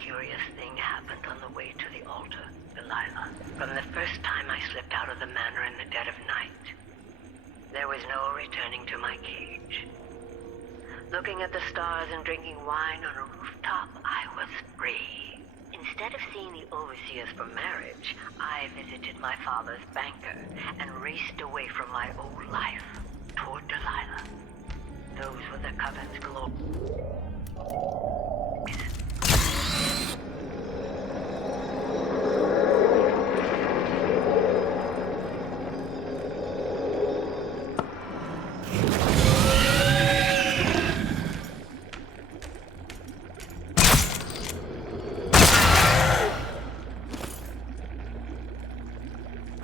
curious thing happened on the way to the altar, Delilah. From the first time I slipped out of the manor in the dead of night, there was no returning to my cage. Looking at the stars and drinking wine on a rooftop, I was free. Instead of seeing the overseers for marriage, I visited my father's banker and raced away from my old life toward Delilah. Those were the Coven's glories.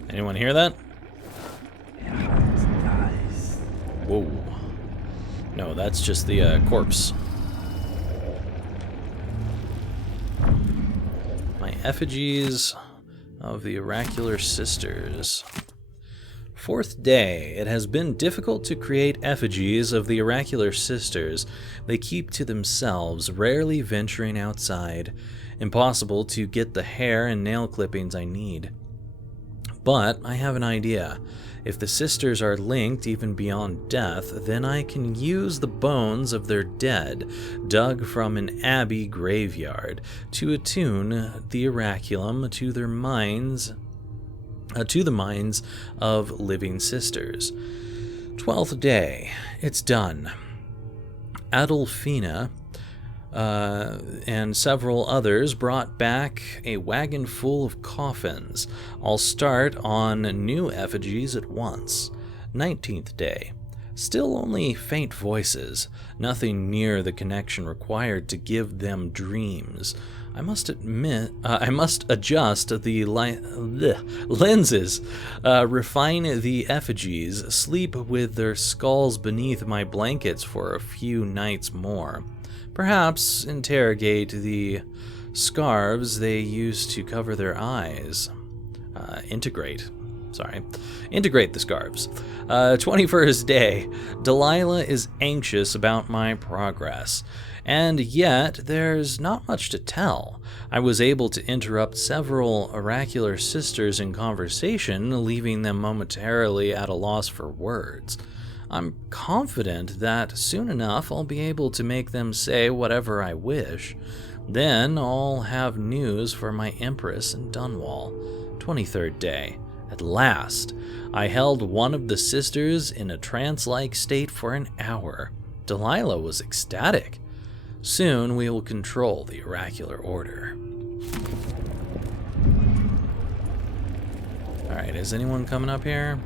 Anyone hear that? Whoa. No, that's just the corpse. My effigies of the oracular sisters. Fourth day. It has been difficult to create effigies of the oracular sisters. They keep to themselves, rarely venturing outside. Impossible to get the hair and nail clippings I need. But I have an idea. If the sisters are linked even beyond death, then I can use the bones of their dead, dug from an abbey graveyard, to attune the oraculum to their minds, to the minds of living sisters. 12th day. It's done. Adolfina and several others brought back a wagon full of coffins. I'll start on new effigies at once. 19th day. Still only faint voices, nothing near the connection required to give them dreams. I must adjust the lenses, refine the effigies, sleep with their skulls beneath my blankets for a few nights more. Perhaps interrogate the scarves they use to cover their eyes. Integrate the scarves. 21st day. Delilah is anxious about my progress, and yet there's not much to tell. I was able to interrupt several oracular sisters in conversation, leaving them momentarily at a loss for words. I'm confident that soon enough I'll be able to make them say whatever I wish. Then I'll have news for my Empress in Dunwall. 23rd day. At last, I held one of the sisters in a trance-like state for an hour. Delilah was ecstatic. Soon we will control the oracular order. Alright, is anyone coming up here?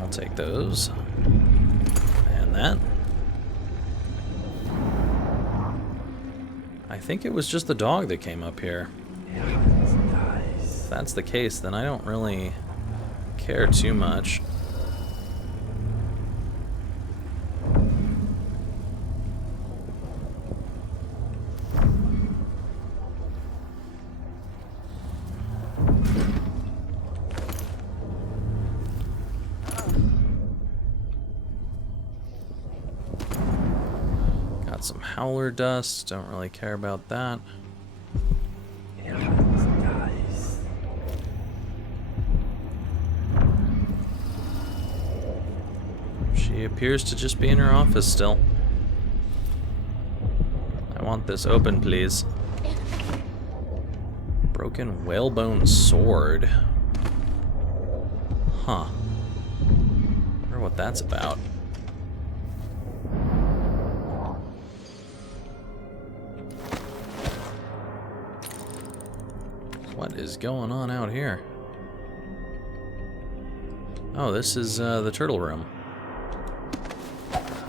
I'll take those. And that. I think it was just the dog that came up here. If that's the case, then I don't really care too much. Got some howler dust, don't really care about that. She appears to just be in her office still. I want this open, please. Broken whalebone sword. Huh. Wonder what that's about. What is going on out here? Oh, this is the turtle room.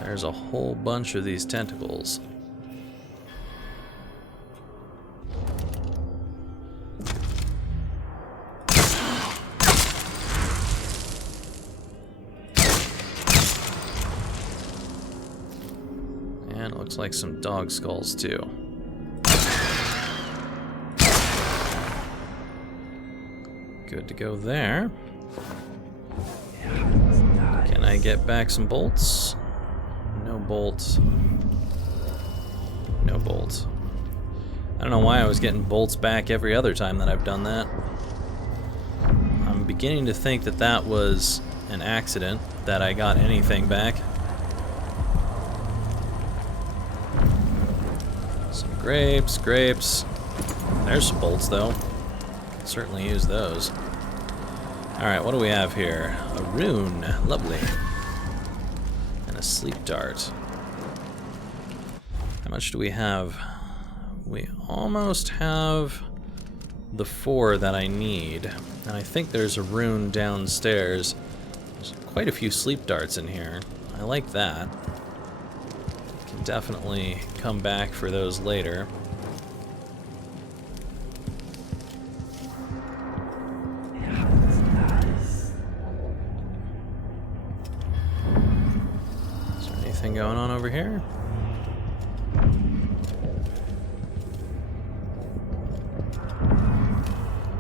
There's a whole bunch of these tentacles. And it looks like some dog skulls too. Good to go there. Can I get back some bolts? No bolts. No bolts. I don't know why I was getting bolts back every other time that I've done that. I'm beginning to think that that was an accident, that I got anything back. Some grapes, grapes. There's some bolts, though. Certainly use those. Alright, what do we have here? A rune. Lovely. And a sleep dart. How much do we have? We almost have the 4 that I need. And I think there's a rune downstairs. There's quite a few sleep darts in here. I like that. Can definitely come back for those later. Is there anything going on over here?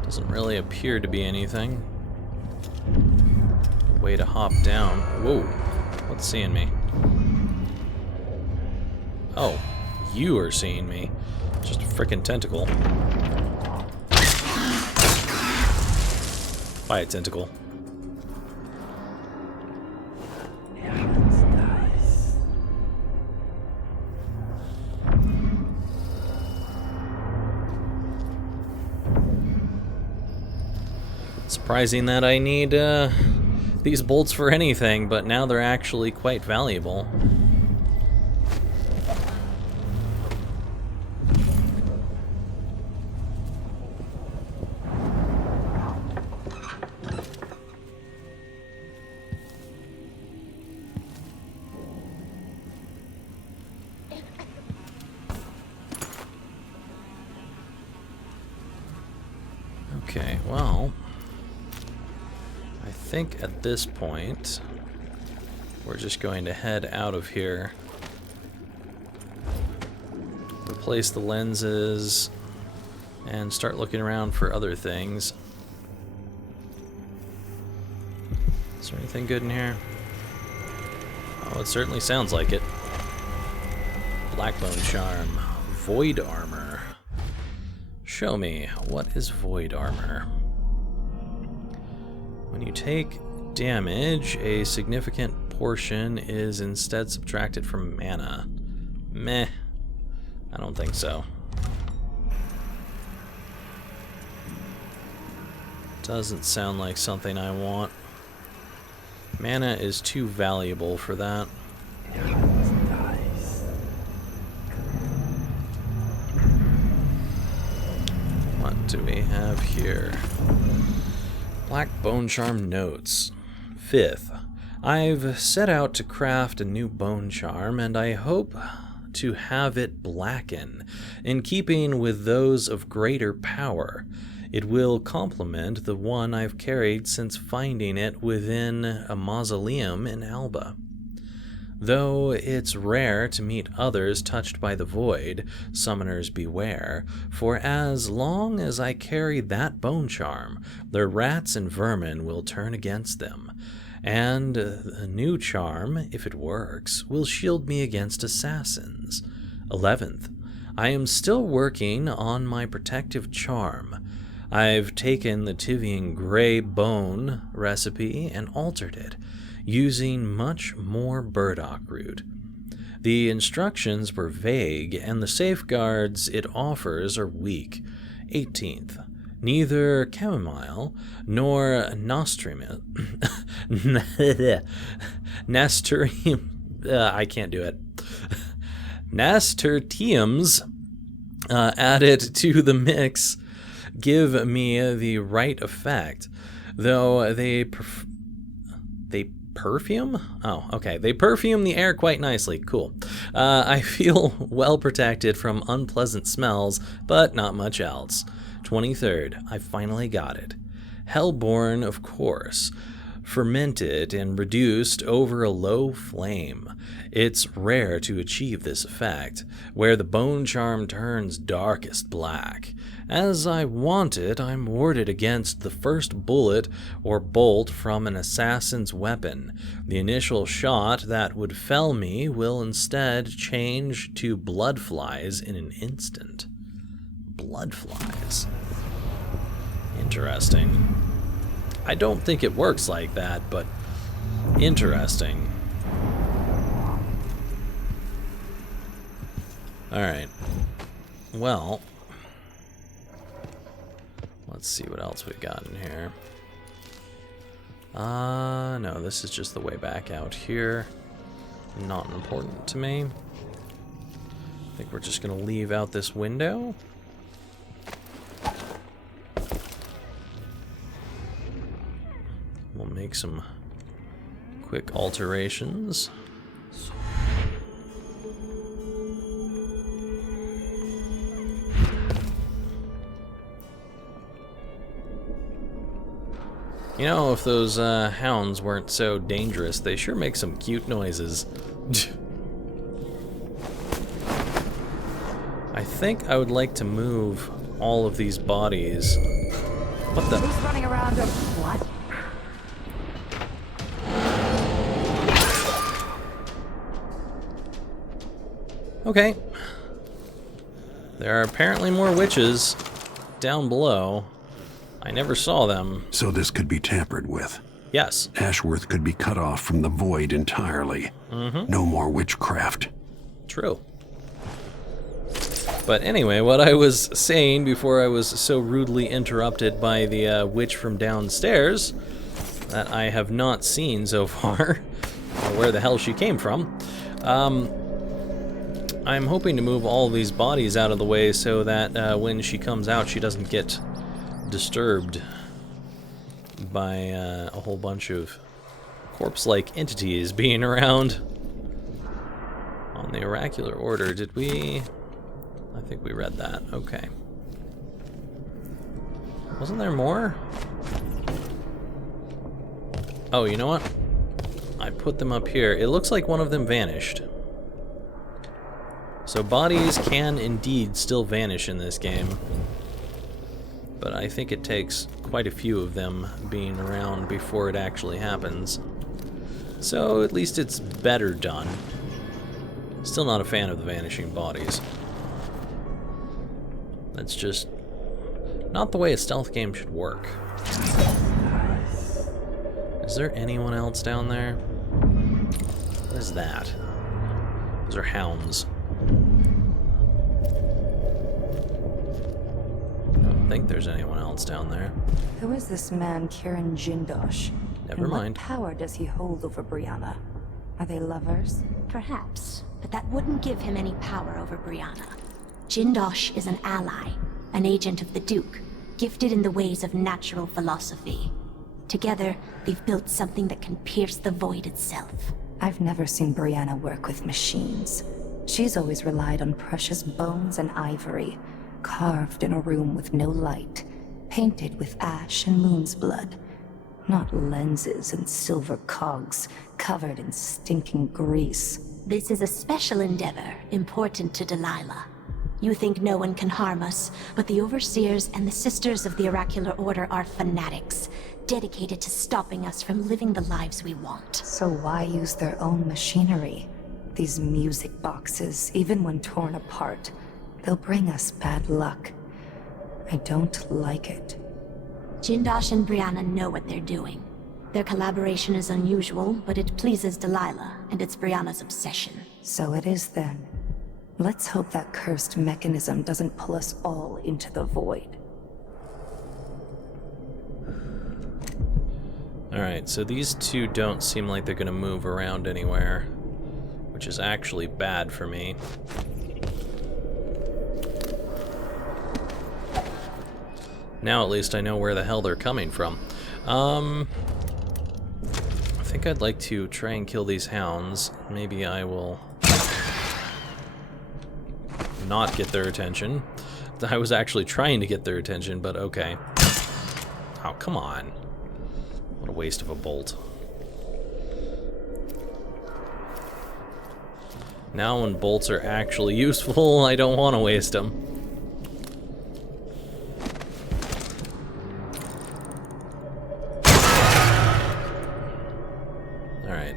Doesn't really appear to be anything. Way to hop down. Whoa, what's seeing me? Oh, you are seeing me. Just a frickin' tentacle. Bye, tentacle. Surprising that I need these bolts for anything, but now they're actually quite valuable. Okay, well, I think at this point we're just going to head out of here, replace the lenses, and start looking around for other things. Is there anything good in here? Oh, it certainly sounds like it. Blackbone charm, void armor. Show me, what is void armor? When you take damage, a significant portion is instead subtracted from mana. Meh. I don't think so. Doesn't sound like something I want. Mana is too valuable for that. What do we have here? Black Bone Charm notes. 5th, I've set out to craft a new bone charm, and I hope to have it blacken, in keeping with those of greater power. It will complement the one I've carried since finding it within a mausoleum in Alba. Though it's rare to meet others touched by the void, summoners beware, for as long as I carry that bone charm, the rats and vermin will turn against them, and a new charm, if it works, will shield me against assassins. 11th, I am still working on my protective charm. I've taken the Tivian Grey Bone recipe and altered it, using much more burdock root. The instructions were vague, and the safeguards it offers are weak. 18th, neither chamomile nor nasturtium, I can't do it. Nasturtiums added to the mix give me the right effect, though they perfume? Oh, okay. They perfume the air quite nicely. Cool. I feel well protected from unpleasant smells, but not much else. 23rd, I finally got it. Hellborn, of course. Fermented and reduced over a low flame. It's rare to achieve this effect, where the bone charm turns darkest black. As I want it, I'm warded against the first bullet or bolt from an assassin's weapon. The initial shot that would fell me will instead change to blood flies in an instant. blood flies. Interesting. I don't think it works like that, but interesting. Alright. Well, let's see what else we got in here. No, this is just the way back out here. Not important to me. I think we're just gonna leave out this window. We'll make some quick alterations. You know, if those hounds weren't so dangerous, they sure make some cute noises. I think I would like to move all of these bodies. What the? Who's running around of what? Okay. There are apparently more witches down below. I never saw them. So this could be tampered with. Yes. Ashworth could be cut off from the void entirely. No more witchcraft. True. But anyway, what I was saying before I was so rudely interrupted by the witch from downstairs that I have not seen so far, or where the hell she came from, I'm hoping to move all these bodies out of the way so that when she comes out, she doesn't get disturbed by a whole bunch of corpse-like entities being around. On the oracular order, did we? I think we read that. Okay. Wasn't there more? Oh, you know what? I put them up here. It looks like one of them vanished. So bodies can indeed still vanish in this game. But I think it takes quite a few of them being around before it actually happens. So at least it's better done. Still not a fan of the vanishing bodies. That's just not the way a stealth game should work. Is there anyone else down there? What is that? Those are hounds. I don't think there's anyone else down there. Who is this man, Kieran Jindosh? Never mind. What power does he hold over Brianna? Are they lovers? Perhaps, but that wouldn't give him any power over Brianna. Jindosh is an ally, an agent of the Duke, gifted in the ways of natural philosophy. Together, they've built something that can pierce the void itself. I've never seen Brianna work with machines. She's always relied on precious bones and ivory, carved in a room with no light, painted with ash and moon's blood. Not lenses and silver cogs covered in stinking grease. This is a special endeavor, important to Delilah. You think no one can harm us, but the Overseers and the Sisters of the Oracular Order are fanatics, dedicated to stopping us from living the lives we want. So why use their own machinery? These music boxes, even when torn apart, they'll bring us bad luck. I don't like it. Jindosh and Brianna know what they're doing. Their collaboration is unusual, but it pleases Delilah, and it's Brianna's obsession. So it is then. Let's hope that cursed mechanism doesn't pull us all into the void. Alright, so these two don't seem like they're going to move around anywhere, which is actually bad for me. Now at least I know where the hell they're coming from. I think I'd like to try and kill these hounds. Maybe I will not get their attention. I was actually trying to get their attention, but okay. Oh, come on. What a waste of a bolt. Now when bolts are actually useful, I don't want to waste them. Alright.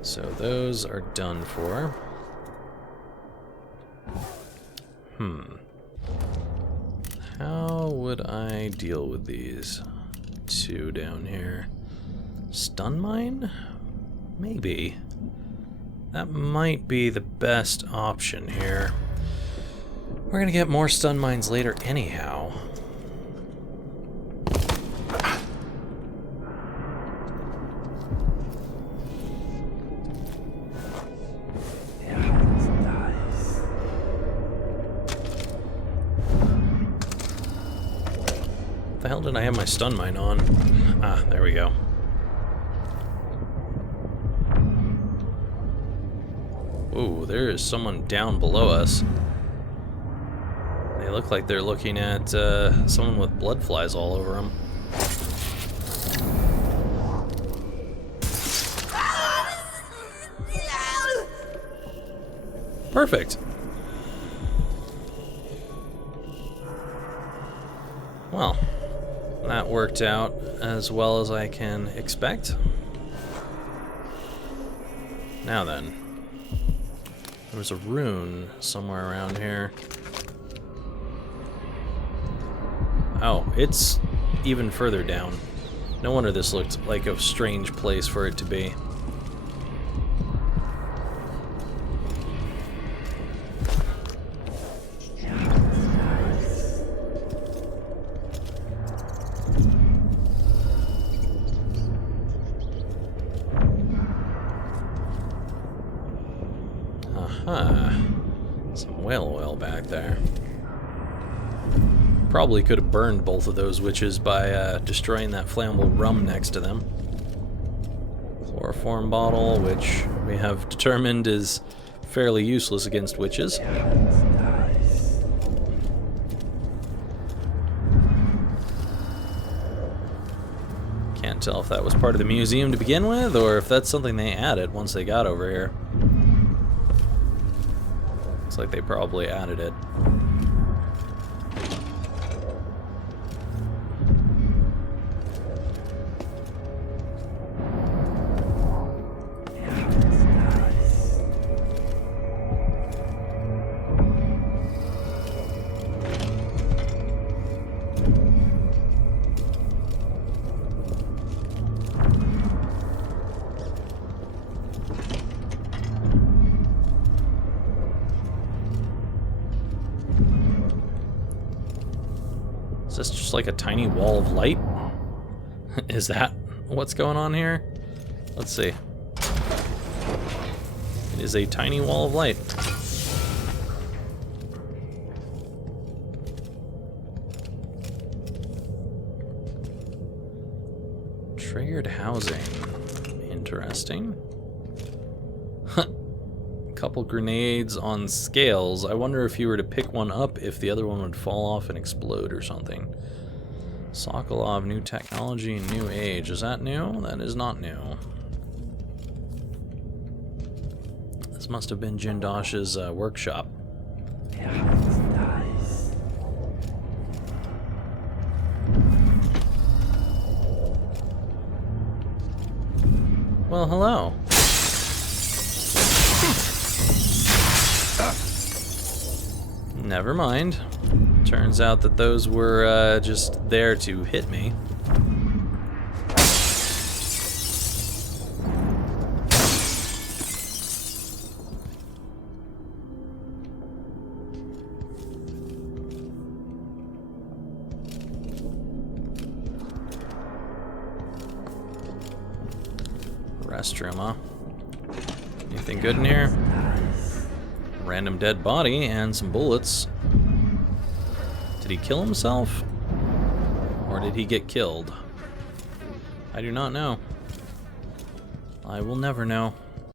So those are done for. How would I deal with these two down here? Stun mine? Maybe. That might be the best option here. We're gonna get more stun mines later anyhow. The hell did I have my stun mine on? Ah, there we go. Ooh, there is someone down below us. They look like they're looking at someone with blood flies all over them. Perfect. Well, that worked out as well as I can expect. Now then, there was a rune somewhere around here. Oh, it's even further down. No wonder this looked like a strange place for it to be. Some whale oil back there. Probably could have burned both of those witches by destroying that flammable rum next to them. Chloroform bottle, which we have determined is fairly useless against witches. Can't tell if that was part of the museum to begin with, or if that's something they added once they got over here. Looks like they probably added it. Is this just like a tiny wall of light? Is that what's going on here? Let's see. It is a tiny wall of light. Triggered housing. Interesting. Couple grenades on scales. I wonder if you were to pick one up if the other one would fall off and explode or something. Sokolov, new technology, new age. Is that new? That is not new. This must have been Jindosh's workshop. Well, hello. Never mind. Turns out that those were just there to hit me. Restroom, huh? Anything good in here? Random dead body and some bullets. Did he kill himself? Or did he get killed? I do not know. I will never know.